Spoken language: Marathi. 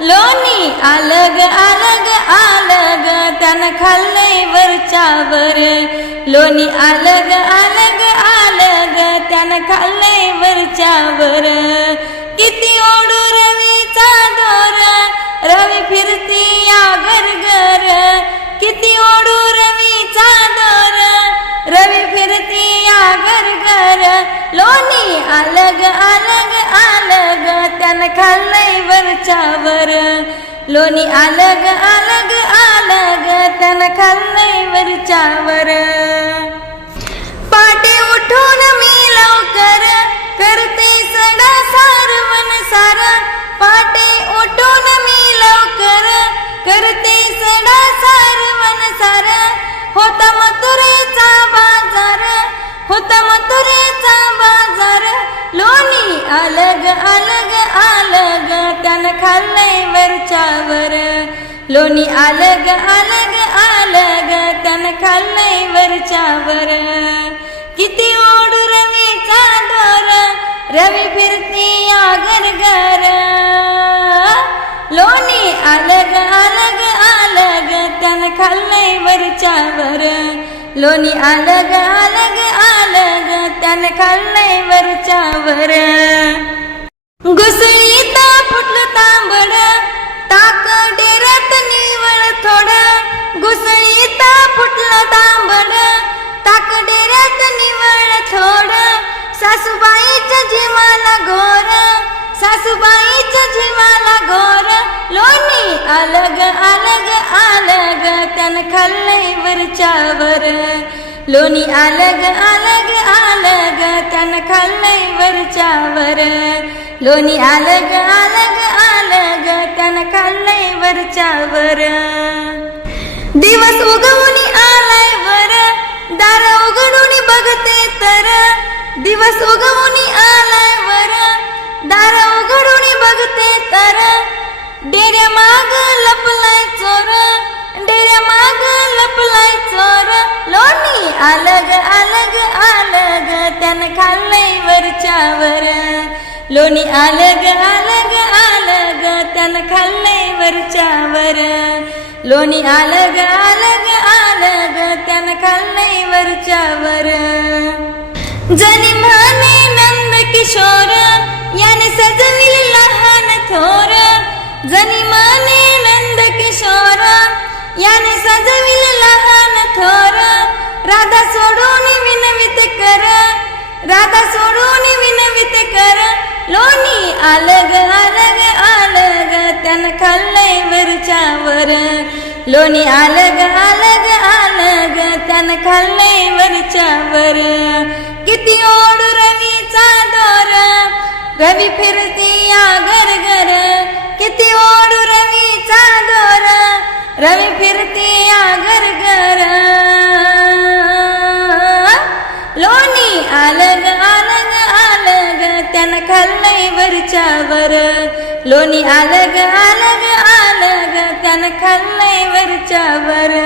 लोणी अलग अलग अलग त्यानं खाल्लंय वरच्यावर. लोणी अलग अलग अलग त्यानं खाल्लंय वरच्यावर. किती ओढू रवीचा दोर रवी फिरती या गरगर किती ओढू रवीचा दोर रवी फिरती या गरगर लोणी अलग अलग अलग त्यानं खाल्लंय त्याच्यावर लोणी अलग अलग अलग त्यानं खाल्लंय वरच्यावर पाटे उठून मी लवकर करते सडा सारवण सार. पाटे उठून मी लवकर करते सडा सारवण सार. होता मथुरेचा बाजार होता मथुरेचा बाजार. लोणी अलग अलग लोणी अलग अलग अलग त्यानं खाल्लंय वरच्यावर. किती ओढू रवीचा दोर रवी फिरती गरगर लोणी अलग अलग अलग त्यानं खाल्लंय वरच्यावर. लोणी अलग अलग अलग त्यानं खाल्लंय वरच्यावर. सासूबाईच्या जीवाला घोर सासूबाईच्या जीवाला घोर. लोणी अलग अलग अलग त्यान खाल्लंय वरच्यावर. लोणी अलग अलग अलग त्यान खाल्लंय वरच्यावर. लोणी अलग अलग अलग त्यान खाल्लंय वरच्यावर. दिवस उगवून आलाय वर दार उघडून बघते तर. दिवस उगवून आलाय वर. दार उघडून बघते तर. डेऱ्या माग लपलाय चोर. डेऱ्या माग लपलाय चोर. लोणी अलग अलग अलग त्यानं खाल्लंय वरच्यावर लोणी अलग अलग अलग त्यानं खाल्लंय वरच्यावर लोणी अलग अलग अलग त्यानं खाल्लंय वरच्यावर जनी म्हणे नंद किशोर याने सजविल लहान थोर। जनी म्हणे नंद किशोर याने सजविल लहान थोर। राधा सोडून विनवित कर राधा सोडून विनवित कर। लोणी अलग अलग अलग त्यानं खाल्लंय वरच्यावर। लोणी अलग अलग अलग त्यानं खाल्लंय वरच्यावर. किती ओढ रवीचा दोर. रवी फिरती या गरगर किती ओढ रवीचा दोर. रवी फिरती या गरगर लोणी अलग आलग अलग त्यानं खाल्लंय वरच्यावर. लोणी अलग अलग आलग. त्यानं खाल्लंय वरच्यावर.